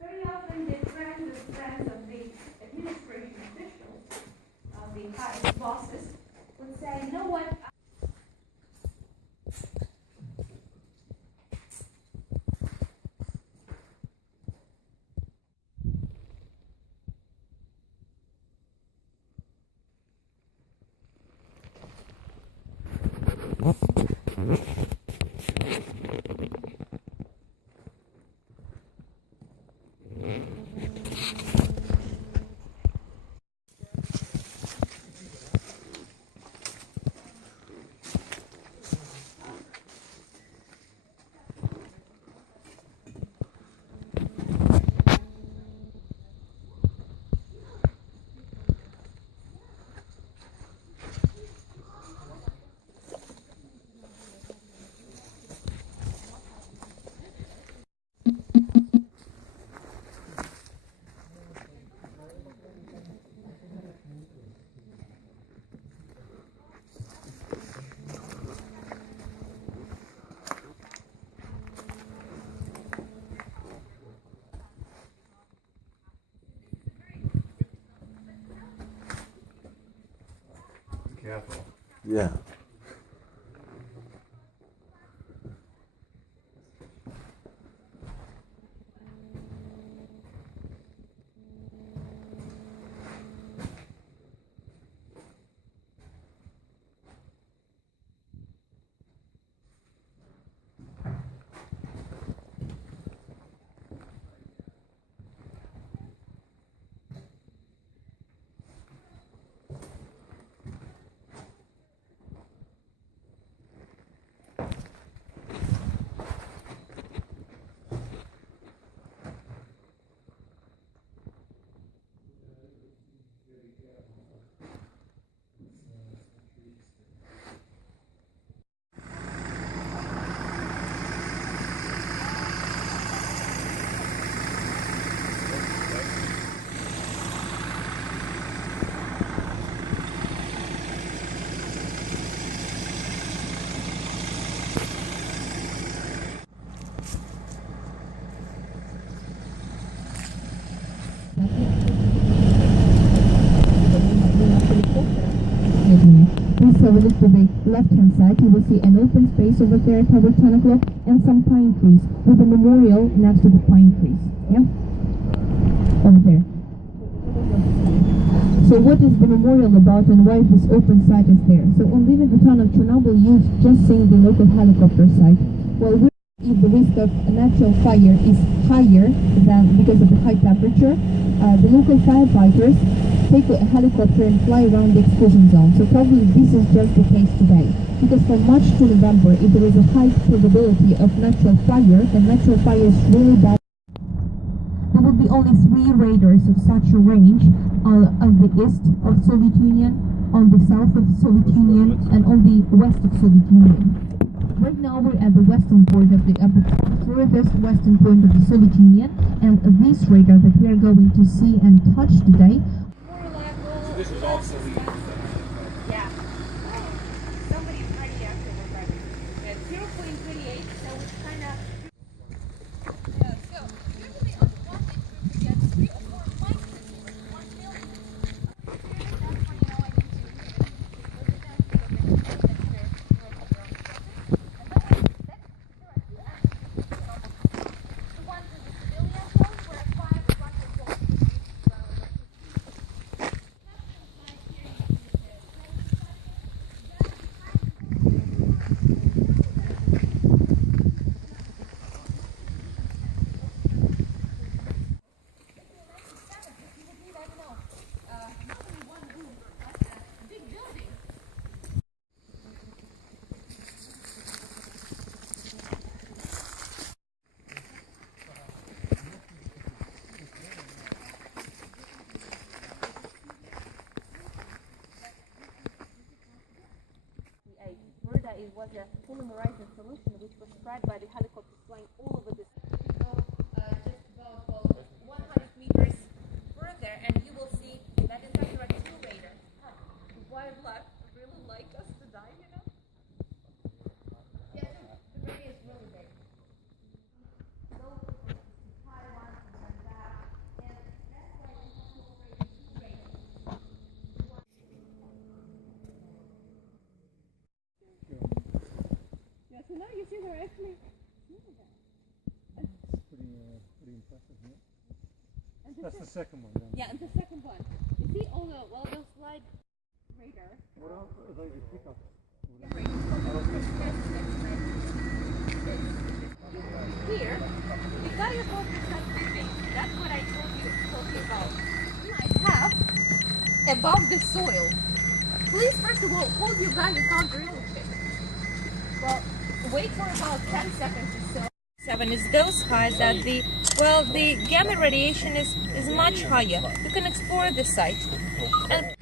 Very often the friends of the administration officials, of the highest bosses, would say, you know what? Careful. Yeah. Please have a look to the left-hand side. You will see an open space over there toward 10 o'clock and some pine trees with a memorial next to the pine trees. Yeah? Over there. So what is the memorial about and why this open site is there? So on leaving the town of Chernobyl, you've just seen the local helicopter site. Well, if the risk of a natural fire is higher than because of the high temperature, the local firefighters take a helicopter and fly around the exclusion zone. So probably this is just the case today. Because from March to November, if there is a high probability of natural fire, and natural fire is really bad, there will be only 3 radars of such a range on the east of Soviet Union, on the south of Soviet Union, and on the west of Soviet Union. Right now we're at the western point of the furthest western point of the Soviet Union, and this radar that we are going to see and touch today. So this was obsolete. Yeah. Somebody's already after one record. At 0.38, so it's kind of. Yeah, so usually on the one we get 3 or 4 mics in one building. That's when you know I need to. The ones in the civilian zone were 5 or 1 for 4. it was a polymerizing solution which was spread by the helicopters flying all over this. Go just about 100 meters further, and you will see that is under a curator. Wildlife really like us to die, you know? Yeah, the radio is really big. Go to Taiwan and back, and that's why we have to operate a curator. Yeah, so now you see they're actually moving that. Pretty impressive, yeah? That's the second one, then. Yeah, and the second one. You see all the, well, those slide radar. What else are they to pick up? Here, the helicopter starts moving. That's what I told you talking about. You might have above the soil. Please, first of all, hold your gun, you can't drill it. Well, wait for about 10 seconds or so. 7 is those high that the gamma radiation is much higher. You can explore the site. And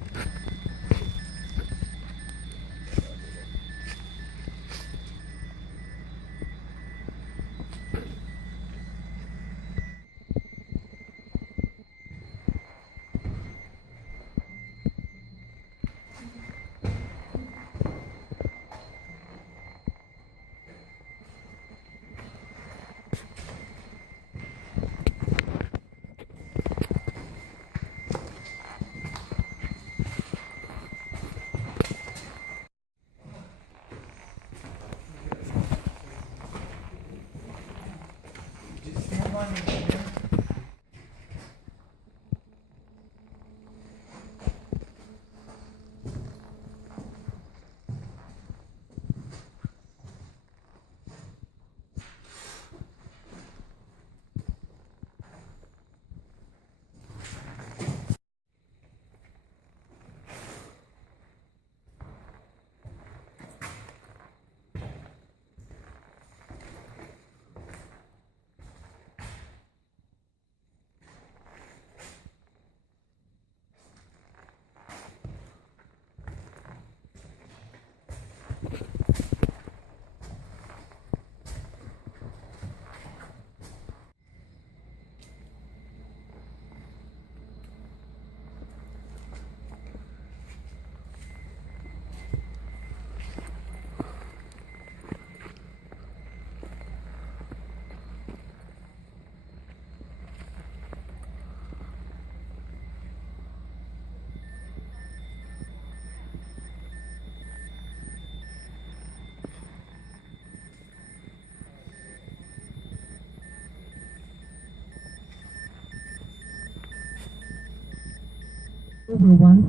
over one,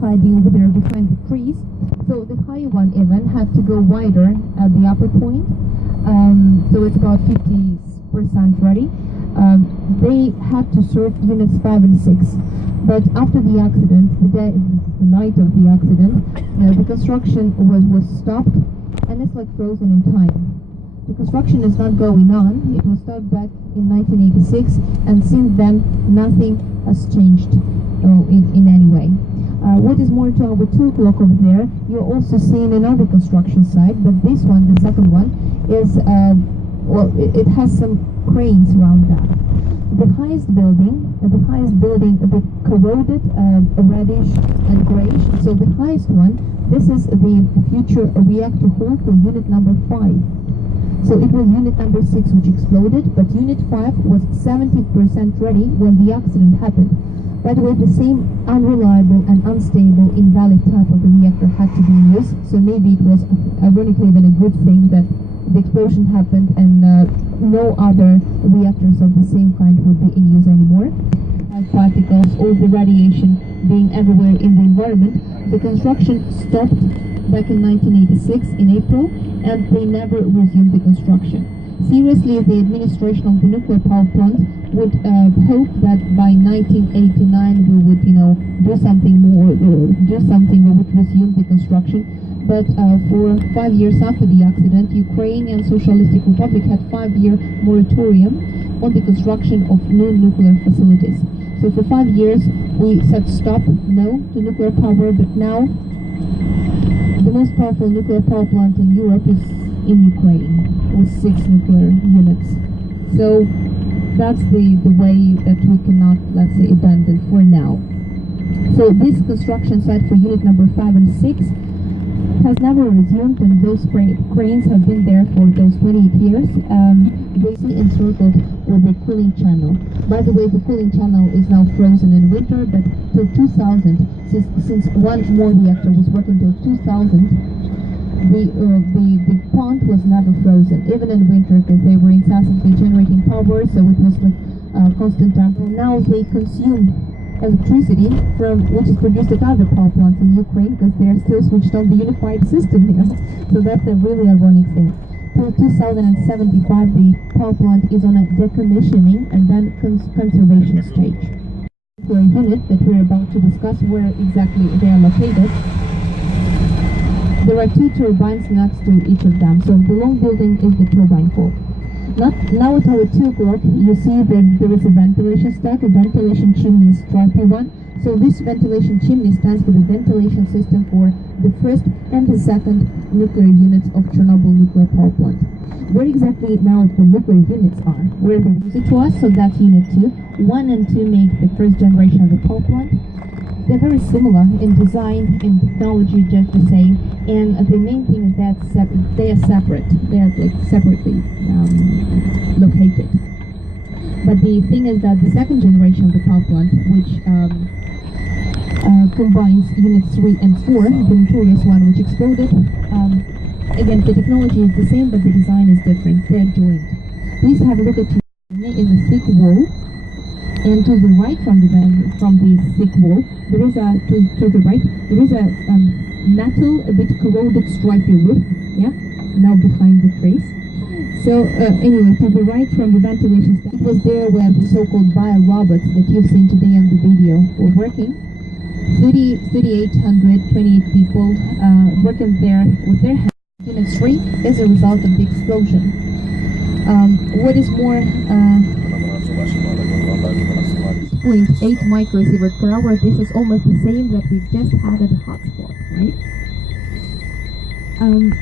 hiding over there behind the trees. So the high one even had to go wider at the upper point. So it's about 50% ready. They had to serve units 5 and 6. But after the accident, the night of the accident, the construction was stopped, and it's like frozen in time. The construction is not going on. It was stopped back in 1986, and since then nothing has changed in any way. What is more to our 2 o'clock over there, you're also seeing another construction site, but this one, the second one, is, it has some cranes around that. The highest building a bit corroded, reddish and grayish. So the highest one, this is the future reactor hall for unit number 5. So it was unit number 6 which exploded, but unit 5 was 70% ready when the accident happened. By the way, the same unreliable and unstable, invalid type of the reactor had to be used, so maybe it was ironically even a good thing that the explosion happened and no other reactors of the same kind would be in use anymore. Particles, all the radiation being everywhere in the environment. The construction stopped back in 1986 in April, and they never resumed the construction. Seriously, the administration of the nuclear power plant would hope that by 1989 we would, do something more, we would resume the construction. But for 5 years after the accident, Ukrainian Socialistic Republic had 5-year moratorium on the construction of new nuclear facilities. So for 5 years we said stop, no to nuclear power, but now the most powerful nuclear power plant in Europe is in Ukraine, with 6 nuclear units. So that's the way that we cannot, let's say, abandon for now. So this construction site for unit number 5 and 6 has never resumed, and those cranes have been there for those 28 years, basically encircled with a cooling channel. By the way, the cooling channel is now frozen in winter, but till 2000, since one more reactor was working till 2000, the pond was never frozen, even in winter, because they were incessantly generating power, so it was like constant temperature. Now they consume electricity which is produced at other power plants in Ukraine, because they are still switched on the unified system here. So that's a really ironic thing. Till 2075, the power plant is on a decommissioning and then conservation stage. For a unit that we're about to discuss where exactly they are located, there are 2 turbines next to each of them. So the long building is the turbine hall. Now at our 2 o'clock, you see that there is a ventilation stack, a ventilation chimney stripy one. So this ventilation chimney stands for the ventilation system for the first and the second nuclear units of Chernobyl nuclear power plant. Where exactly now the nuclear units are, where the usage was, so that's unit 2. 1 and 2 make the first generation of the power plant. They're very similar in design, in technology, just the same. And the main thing is that they are separate. They are like separately located. But the thing is that the second generation of the power plant, which combines units 3 and 4, the notorious one which exploded, again, the technology is the same, but the design is different. They're joined. Please have a look at in the thick wall. And to the right from the thick wall, there is to the right, there is a metal, a bit corroded stripy roof, yeah, now behind the trace. So anyway, to the right from the ventilation stack, it was there where the so-called bio robots that you've seen today on the video were working. 3,828 people working there with their hands. Unit 3 as a result of the explosion. What is more, 0.8 microsievert per hour. This is almost the same that we just had at the hotspot, right?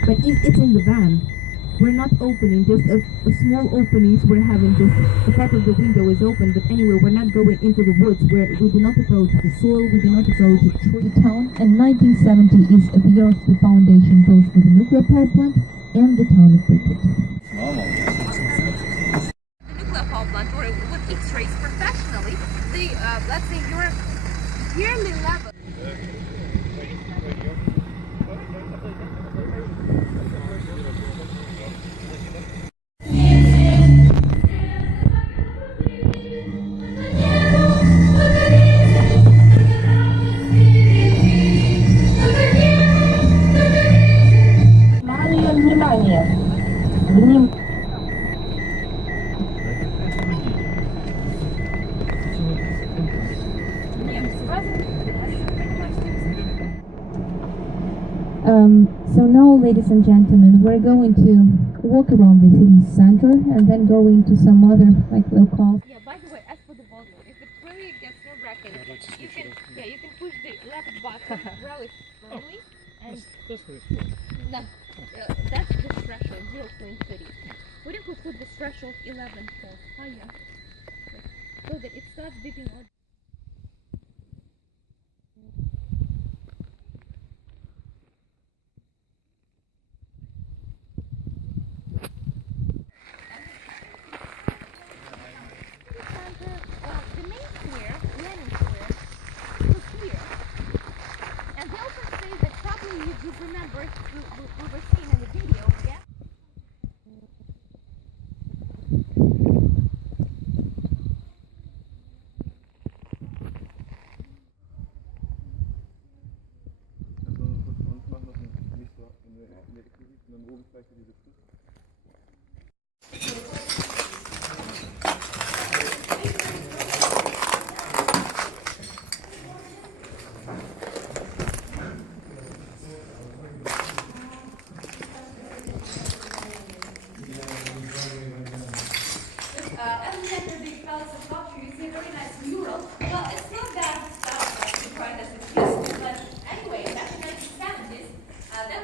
But it's in the van. We're not opening, just a small openings. We're having just a part of the window is open, but anyway, we're not going into the woods where we do not approach the soil, we do not approach the town. And 1970 is the year of the foundation both for the nuclear power plant and the town of Pripyat. Nuclear power plant or with X-rays professionally, the let's say your yearly level. So now, ladies and gentlemen, we're going to walk around the city center and then go into some other local. Yeah. By the way, as for the volume, if it really gets nerve-wracking, you can push the left button really firmly and That's what it's for. no, that's the threshold 0.30. What if we put the threshold 11 for higher, so that it starts beeping on. The main square, Lenin Square, was here. And they also say that probably you do remember we were seeing in the video, yeah? As we enter the Palace of Culture, you see a very nice mural. Well, it's not that stuff like the quite as it used to, but anyway, back in the 1970s, there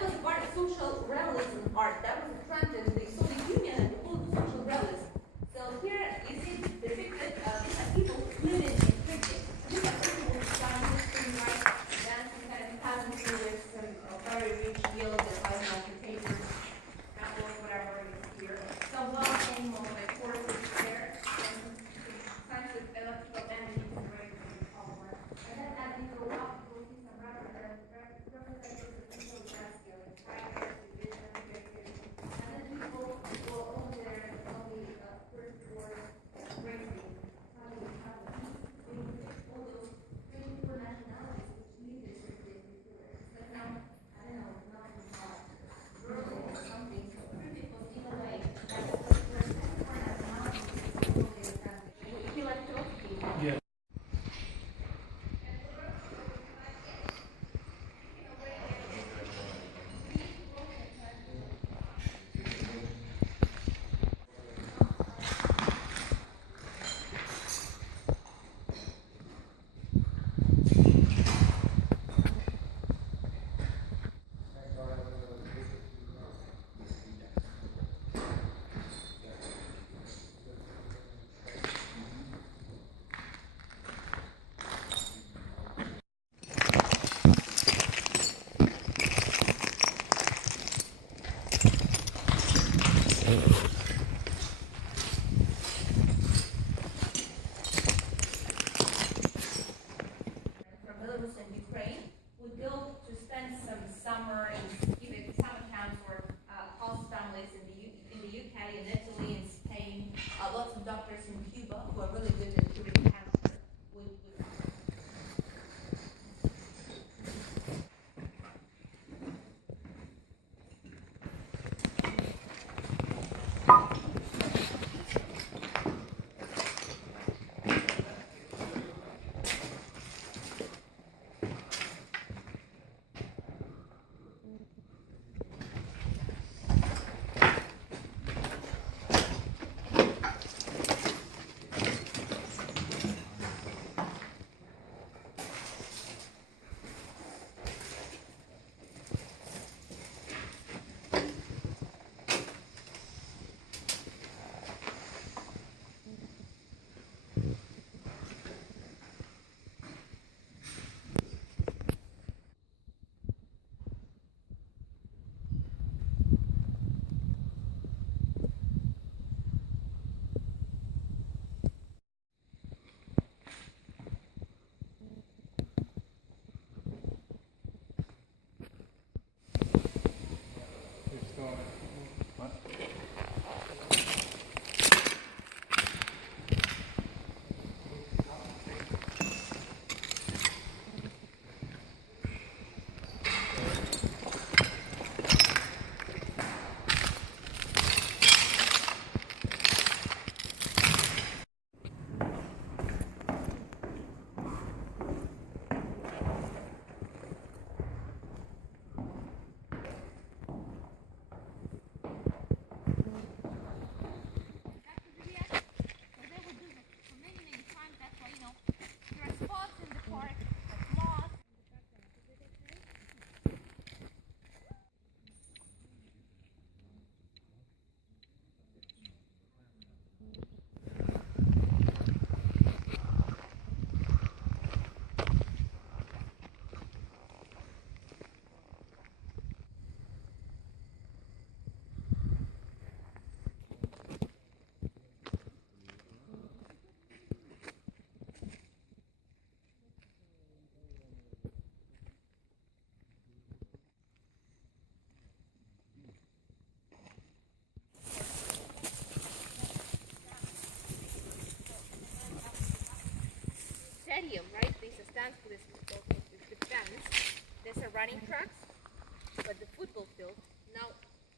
stadium, right? This stands for this the fence. There's a running tracks, but the football field. Now,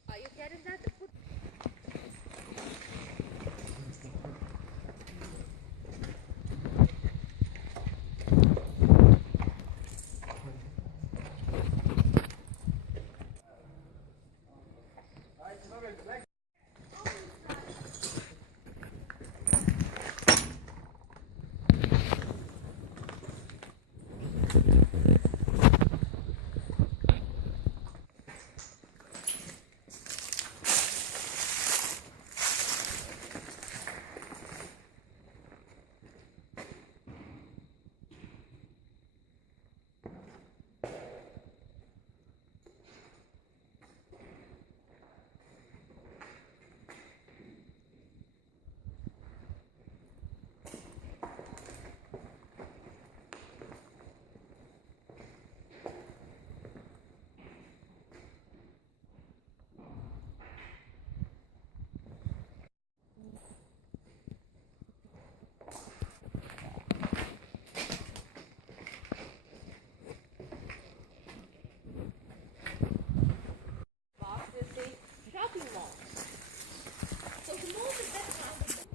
are you getting that? The football. Shopping mall. So the mall is that kind.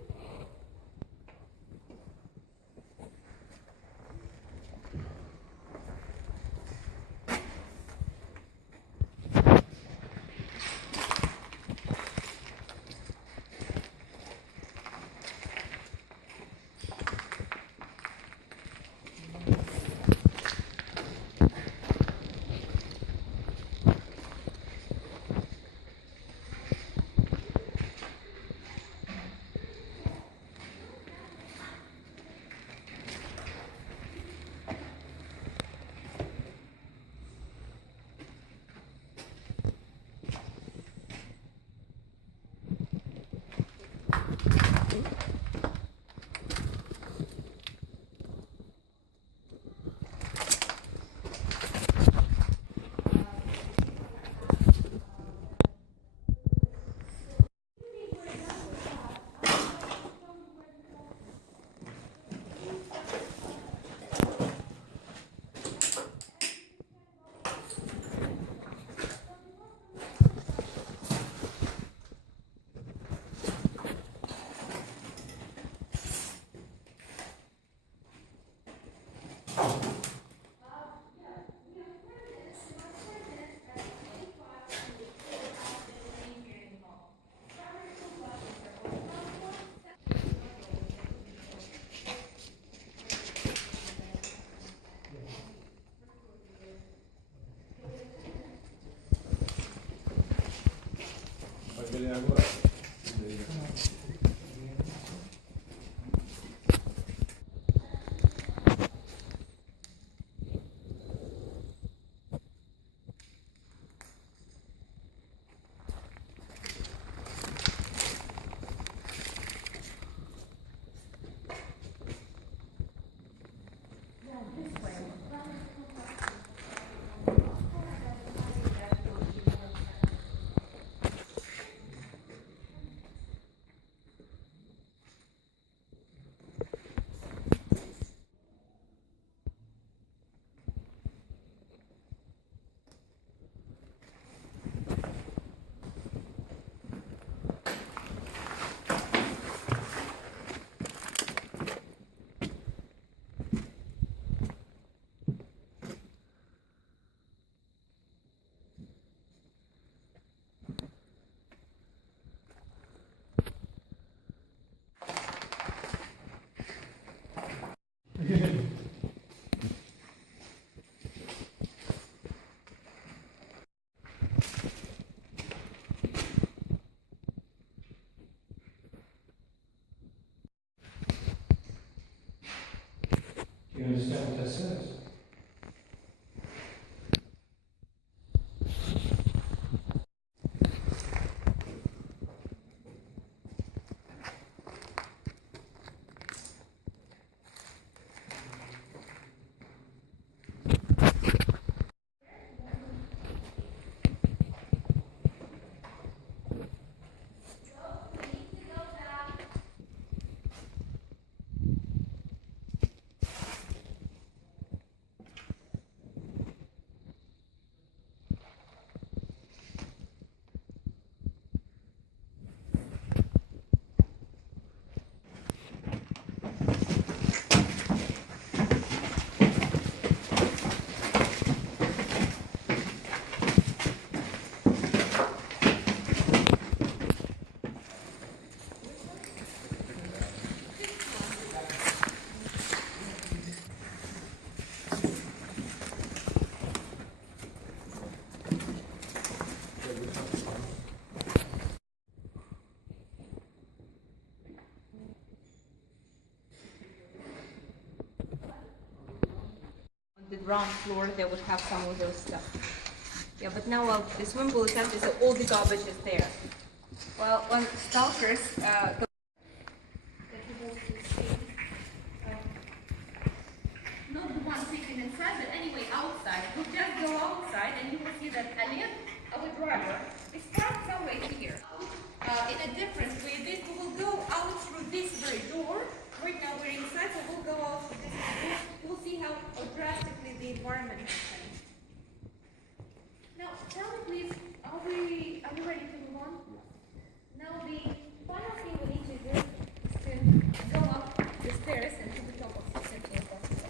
You understand what that says? the ground floor, they would have some of those stuff. Yeah, but now the swimming pool is empty, so all the garbage is there. Well, when stalkers not the one sitting inside, but anyway, outside. We'll just go outside and you will see that Alien, our driver, is parked somewhere here. In a different way, we will go out through this very door. Right now we're inside, so we'll go out through this door. We'll see how drastically the environment has changed. Now, tell me please, are you ready to move on? Now the final thing we need to do is to go up the stairs and to the top of the Central Hospital.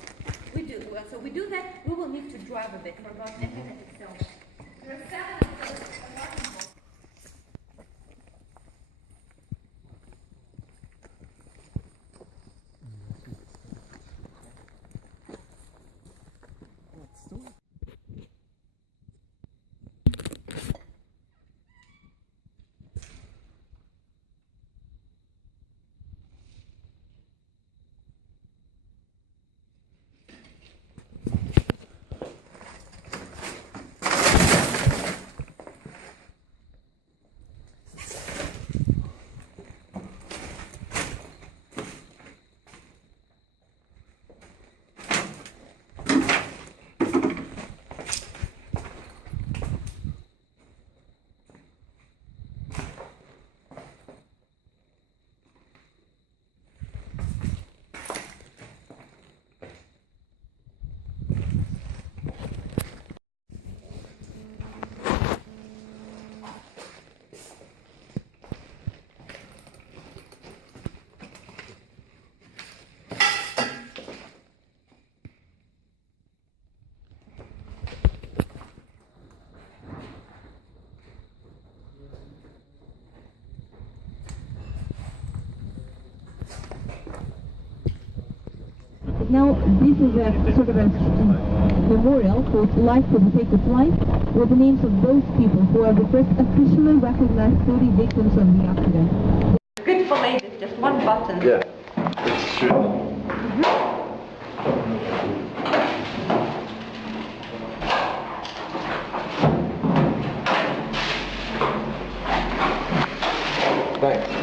So we do that, we will need to drive a bit for about a minute or so. There are 7 of those apartments. Now, this is a sort of a memorial called Life for the Sake of Life, with the names of those people who are the first officially recognized 30 victims of the accident. Good for ladies, just one button. Yeah, it's true. Thanks.